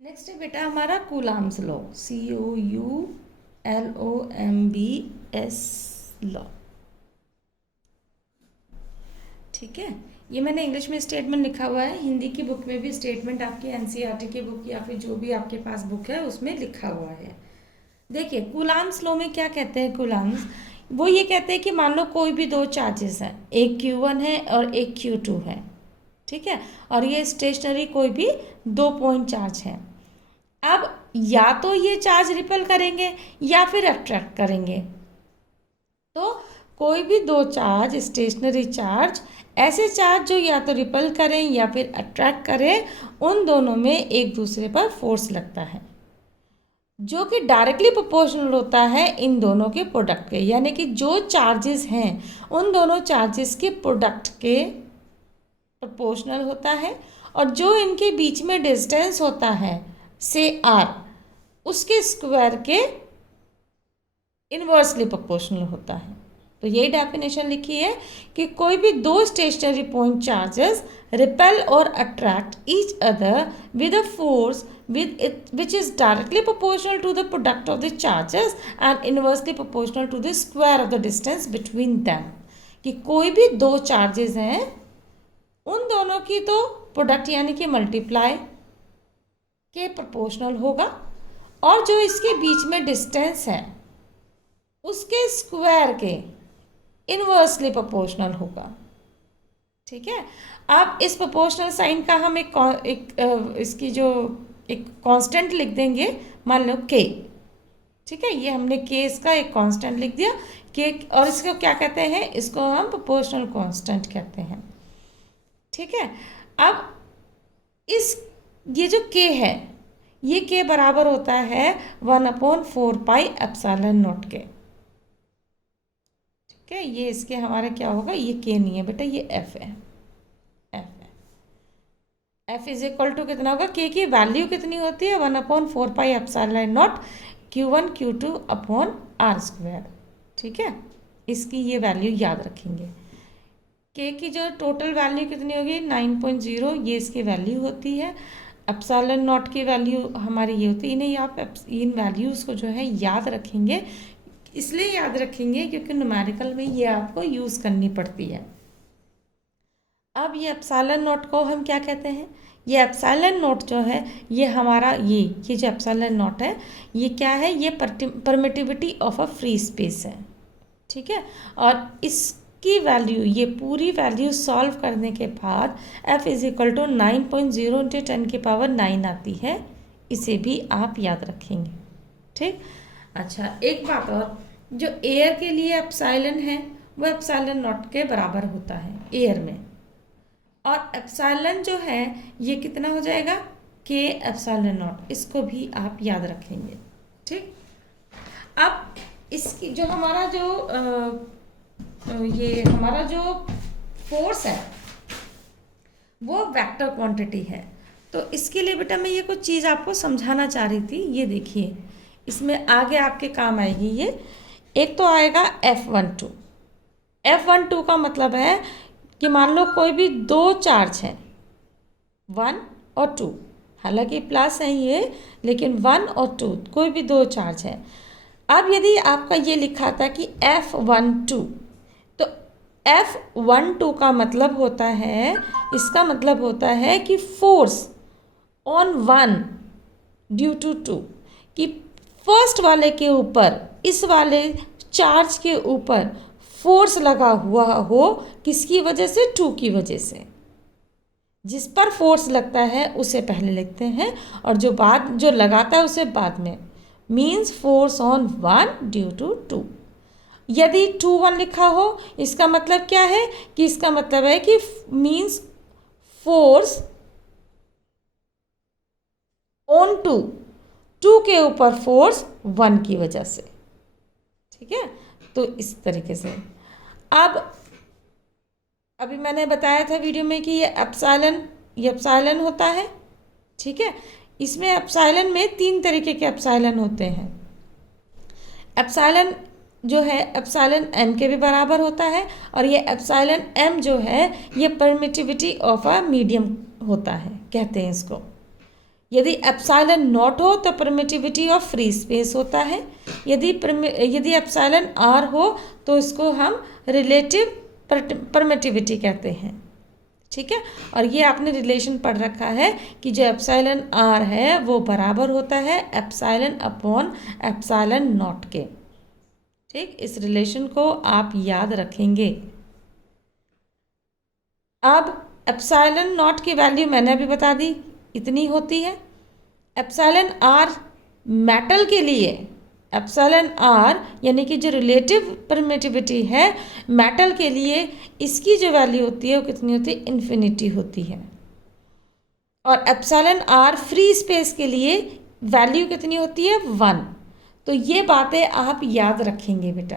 Next है बेटा हमारा कूलाम्स लॉ, COULOMBS लॉ। ठीक है, ये मैंने इंग्लिश में स्टेटमेंट लिखा हुआ है, हिंदी की बुक में भी स्टेटमेंट आपकी एनसीईआरटी की बुक या फिर जो भी आपके पास बुक है उसमें लिखा हुआ है। देखिए कूलाम्स लॉ में क्या कहते हैं कूलाम्स, वो ये कहते हैं कि मान लो कोई भी दो चार्जेस हैं, एक Q1 है और एक Q2 है। ठीक है, और ये स्टेशनरी कोई भी 2 पॉइंट चार्ज है। अब या तो ये चार्ज रिपेल करेंगे या फिर अट्रैक्ट करेंगे। तो कोई भी दो चार्ज स्टेशनरी चार्ज, ऐसे चार्ज जो या तो रिपेल करें या फिर अट्रैक्ट करें, उन दोनों में एक दूसरे पर फोर्स लगता है जो कि डायरेक्टली प्रोपोर्शनल होता है इन दोनों के प्रोडक्ट के। यानी कि जो चार्जेस हैं उन दोनों चार्जेस के प्रोडक्ट के प्रोपोर्शनल होता है, और जो इनके बीच में डिस्टेंस होता है से R, उसके स्क्वायर के इन्वर्सली प्रोपोर्शनल होता है। तो यही डेफिनेशन लिखी है कि कोई भी दो स्टेशनरी पॉइंट चार्जेस रिपेल और attract each other with a force which is directly proportional to the product of the charges and inversely proportional to the square of the distance between them। कि कोई भी दो charges हैं उन दोनों की तो प्रोडक्ट यानी कि मल्टीप्लाई के प्रोपोर्शनल होगा, और जो इसके बीच में डिस्टेंस है उसके स्क्वायर के इन्वर्सली प्रोपोर्शनल होगा। ठीक है, अब इस प्रोपोर्शनल साइन का हम इसकी जो एक कांस्टेंट लिख देंगे, मान लो k। ठीक है, ये हमने k इसका एक कांस्टेंट लिख दिया k, और इसको क्या कहते हैं, इसको हम प्रोपोर्शनल कांस्टेंट कहते हैं। ठीक है, अब ये जो k है, ये k बराबर होता है 1/4πε0 के। ठीक है, ये इसके हमारा क्या होगा, ये k नहीं है बेटा, ये f है। f इज इक्वल टू कितना होगा, k की वैल्यू कितनी होती है 1/4πε0 Q1 Q2 अपॉन R²। ठीक है, इसकी ये वैल्यू याद रखेंगे। k की जो टोटल वैल्यू कितनी होगी 9.0, ये इसकी वैल्यू होती है। ε0 की वैल्यू हमारी ये होती है। नहीं, आप इन वैल्यूज़ को जो है याद रखेंगे, इसलिए याद रखेंगे क्योंकि न्यूमेरिकल में ये आपको यूज़ करनी पड़ती है। अब ये ε0 को हम क्या कहते हैं, ये ε0 जो है ये हमारा ये जो ε0 है ये क्या है, ये permittivity of a free space है। ठीक है, और इसकी वैल्यू, ये पूरी वैल्यू सॉल्व करने के बाद f इज इक्वल टू 9.0 × 10⁹ आती है। इसे भी आप याद रखेंगे। ठीक, अच्छा एक बात और, जो एयर के लिए एप्सिलॉन है वो ε0 के बराबर होता है एयर में, और एप्सिलॉन जो है ये कितना हो जाएगा k∈0, इसको भी आप याद रखेंगे। ठीक, अब इसकी जो हमारा ये हमारा जो फोर्स है वो वेक्टर क्वांटिटी है। तो इसके लिए बेटा मैं ये कुछ चीज़ आपको समझाना चाह रही थी। ये देखिए, इसमें आगे आपके काम आएगी ये। एक तो आएगा F12 का मतलब है कि मान लो कोई भी दो चार्ज हैं 1 और 2, हालांकि प्लस है ये, लेकिन 1 और 2 कोई भी दो चार्ज हैं। अब यदि आपका ये लिखा था कि F12, तो F12 का मतलब होता है, इसका मतलब होता है कि फोर्स ऑन 1 ड्यू टू 2, कि फर्स्ट वाले के ऊपर, इस वाले चार्ज के ऊपर फोर्स लगा हुआ हो, किसकी वजह से, 2 की वजह से। जिस पर फोर्स लगता है उसे पहले लिखते हैं, और जो लगाता है उसे बाद में। Means force on 1 due to 2। यदि 2 1 लिखा हो, इसका मतलब क्या है, कि इसका मतलब है कि मीन्स फोर्स ऑन 2 के ऊपर फोर्स 1 की वजह से। ठीक है, तो इस तरीके से। अब अभी मैंने बताया था वीडियो में कि ये एप्सिलॉन होता है। ठीक है, इसमें एप्सिलॉन में 3 तरीके के एप्सिलॉन होते हैं। एप्सिलॉन जो है एप्सिलॉन m के भी बराबर होता है, और ये एप्सिलॉन m जो है ये परमिटिविटी ऑफ अ मीडियम होता है, कहते हैं इसको। यदि एप्सिलॉन नॉट हो तो परमिटिविटी ऑफ फ्री स्पेस होता है। यदि एप्सिलॉन आर हो तो इसको हम रिलेटिव परमिटिविटी कहते हैं। ठीक है, और ये आपने रिलेशन पढ़ रखा है कि जो एप्सिलॉन आर है वो बराबर होता है एप्सिलॉन अपॉन एप्सिलॉन नॉट के। ठीक, इस रिलेशन को आप याद रखेंगे। अब एप्सिलॉन नॉट की वैल्यू मैंने अभी बता दी, इतनी होती है। एप्सिलॉन आर मेटल के लिए, एप्सिलॉन आर यानी कि जो रिलेटिव परमिटिविटी है मेटल के लिए, इसकी जो वैल्यू होती है वो कितनी होती है, इन्फिनिटी होती है। और एप्सिलॉन आर फ्री स्पेस के लिए वैल्यू कितनी होती है, 1। तो ये बातें आप याद रखेंगे बेटा।